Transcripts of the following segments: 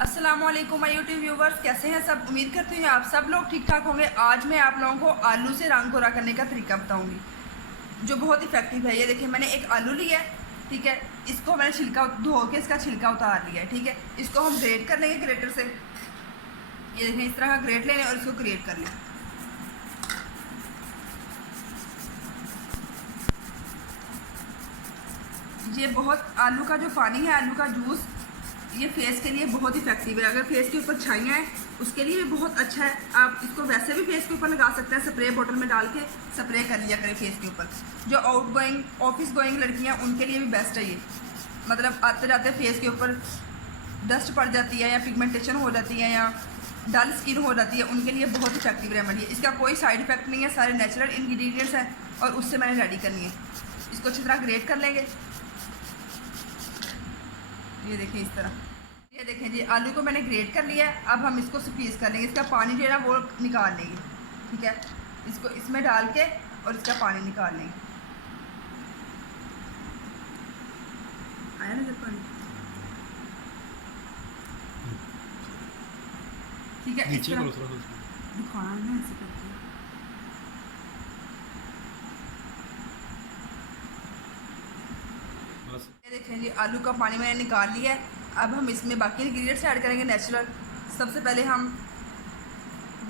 अस्सलाम वालेकुम my YouTube viewers, कैसे हैं सब। उम्मीद करती हूँ आप सब लोग ठीक ठाक होंगे। आज मैं आप लोगों को आलू से रंग गोरा करने का तरीका बताऊंगी जो बहुत इफेक्टिव है। ये देखिए, मैंने एक आलू लिया है, ठीक है। इसको मैंने छिलका धो के इसका छिलका उतार लिया है, ठीक है। इसको हम ग्रेट कर लेंगे ग्रेटर से। ये देखें, इस तरह का ग्रेट ले लें और इसको ग्रेट कर लें। ये बहुत आलू का जो पानी है, आलू का जूस, ये फेस के लिए बहुत इफेक्टिव है। अगर फेस के ऊपर छाइयाँ हैं उसके लिए भी बहुत अच्छा है। आप इसको वैसे भी फेस के ऊपर लगा सकते हैं, स्प्रे बोतल में डाल के स्प्रे कर लिया करें फेस के ऊपर। जो आउट गोइंग ऑफिस गोइंग लड़कियां, उनके लिए भी बेस्ट है ये। मतलब आते जाते फेस के ऊपर डस्ट पड़ जाती है या पिगमेंटेशन हो जाती है या डल स्किन हो जाती है, उनके लिए बहुत इफेक्टिव रेमेडी है। इसका कोई साइड इफेक्ट नहीं है, सारे नेचुरल इंग्रेडिएंट्स हैं और उससे मैंने रेडी करनी है। इसको अच्छी तरह ग्रेट कर लेंगे। ये देखें, इस तरह। ये देखें जी, आलू को मैंने ग्रेट कर लिया है। अब हम इसको स्क्वीज़ कर लेंगे, इसका पानी जो है ना वो निकाल लेंगे, ठीक है। इसको इसमें डाल के और इसका पानी निकाल लेंगे। आया ना जब पानी, ठीक है। इस तरह दिखाना है ऐसे करके। ये देखें जी, आलू का पानी मैंने निकाल लिया है। अब हम इसमें बाकी इंग्रेडिएंट्स ऐड करेंगे नेचुरल। सबसे पहले हम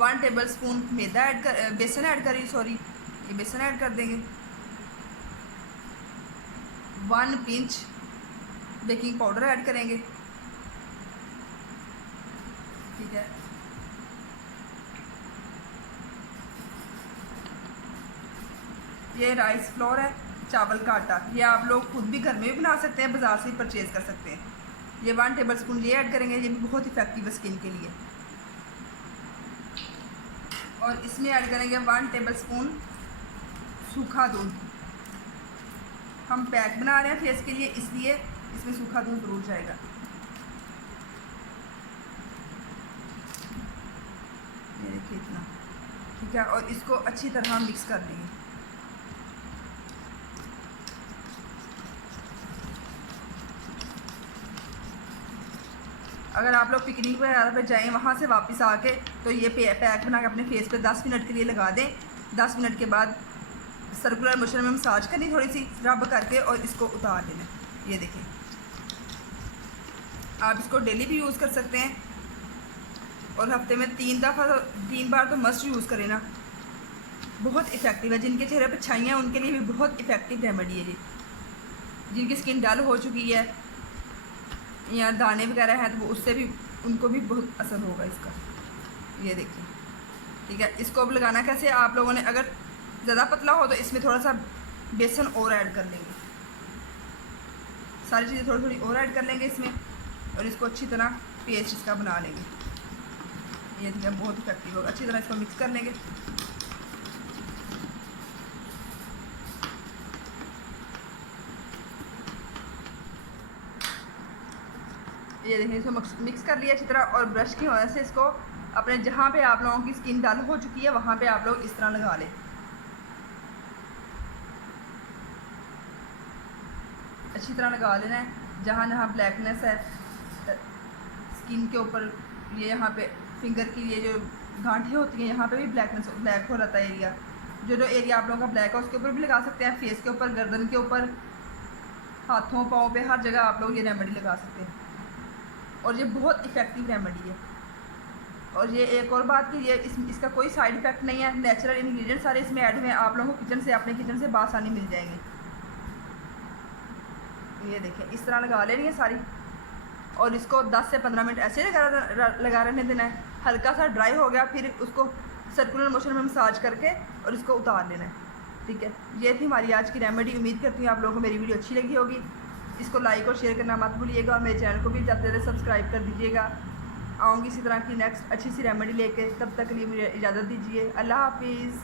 1 टेबलस्पून मैदा ऐड कर बेसन ऐड करें, सॉरी, ये बेसन ऐड कर देंगे। 1 पिंच बेकिंग पाउडर ऐड करेंगे, ठीक है। ये राइस फ्लोर है, चावल का आटा। ये आप लोग खुद भी घर में भी बना सकते हैं, बाज़ार से ही परचेज़ कर सकते हैं। ये 1 टेबलस्पून ये ऐड करेंगे, ये भी बहुत इफेक्टिव है स्किन के लिए। और इसमें ऐड करेंगे 1 टेबलस्पून सूखा दूध। हम पैक बना रहे हैं फेस के लिए, इसलिए इसमें सूखा दूध जरूर जाएगा। ये देखिए इतना, ठीक है। और इसको अच्छी तरह मिक्स कर देंगे। अगर आप लोग पिकनिक वगैरह पे जाएं, वहाँ से वापस आके तो ये पैक बना के अपने फेस पे 10 मिनट के लिए लगा दें। 10 मिनट के बाद सर्कुलर मोशन में मसाज करनी, थोड़ी सी रब करके, और इसको उतार देना। ये देखिए, आप इसको डेली भी यूज़ कर सकते हैं और हफ्ते में 3 बार तो मस्ट यूज़ करें ना। बहुत इफेक्टिव है। जिनके चेहरे पर छाइयाँ हैं उनके लिए भी बहुत इफेक्टिव रेमेडी है ये। जिनकी स्किन डल हो चुकी है या दाने वगैरह हैं तो वो उससे भी उनको भी बहुत असर होगा इसका। ये देखिए, ठीक है। इसको अब लगाना कैसे, आप लोगों ने अगर ज़्यादा पतला हो तो इसमें थोड़ा सा बेसन और ऐड कर लेंगे। सारी चीज़ें थोड़ी थोड़ी और ऐड कर लेंगे इसमें और इसको अच्छी तरह पेस्ट इसका बना लेंगे। ये देखिए, बहुत इफेक्टिव होगा। अच्छी तरह इसको मिक्स कर लेंगे। ये देखिए, इसको मिक्स कर लिया अच्छी तरह और ब्रश की मदद से इसको अपने जहाँ पे आप लोगों की स्किन डल हो चुकी है वहाँ पे आप लोग इस तरह लगा लें। अच्छी तरह लगा लेना है। जहाँ जहाँ ब्लैकनेस है स्किन के ऊपर, ये यहाँ पे फिंगर की ये जो गांठें होती हैं यहाँ पे भी ब्लैक हो रहता है एरिया। जो एरिया आप लोगों का ब्लैक है उसके ऊपर भी लगा सकते हैं, फेस के ऊपर, गर्दन के ऊपर, हाथों पाँव पे, हर जगह आप लोग ये रेमेडी लगा सकते हैं। और ये बहुत इफेक्टिव रेमेडी है। और ये एक और बात कि ये इसका कोई साइड इफेक्ट नहीं है। नेचुरल इंग्रेडिएंट्स सारे इसमें ऐड हुए हैं, आप लोगों को अपने किचन से बासानी मिल जाएंगे। ये देखें, इस तरह लगा लेनी है सारी और इसको 10 से 15 मिनट ऐसे लगा रहने देना है। हल्का सा ड्राई हो गया फिर उसको सर्कुलर मोशन में मसाज करके और इसको उतार लेना है, ठीक है। ये थी हमारी आज की रेमेडी। उम्मीद करती हूँ आप लोगों को मेरी वीडियो अच्छी लगी होगी। इसको लाइक और शेयर करना मत भूलिएगा और मेरे चैनल को भी ज़्यादा से ज़्यादा सब्सक्राइब कर दीजिएगा। आऊँगी इसी तरह की नेक्स्ट अच्छी सी रेमेडी लेके, तब तक के लिए मुझे इजाज़त दीजिए। अल्लाह हाफिज़।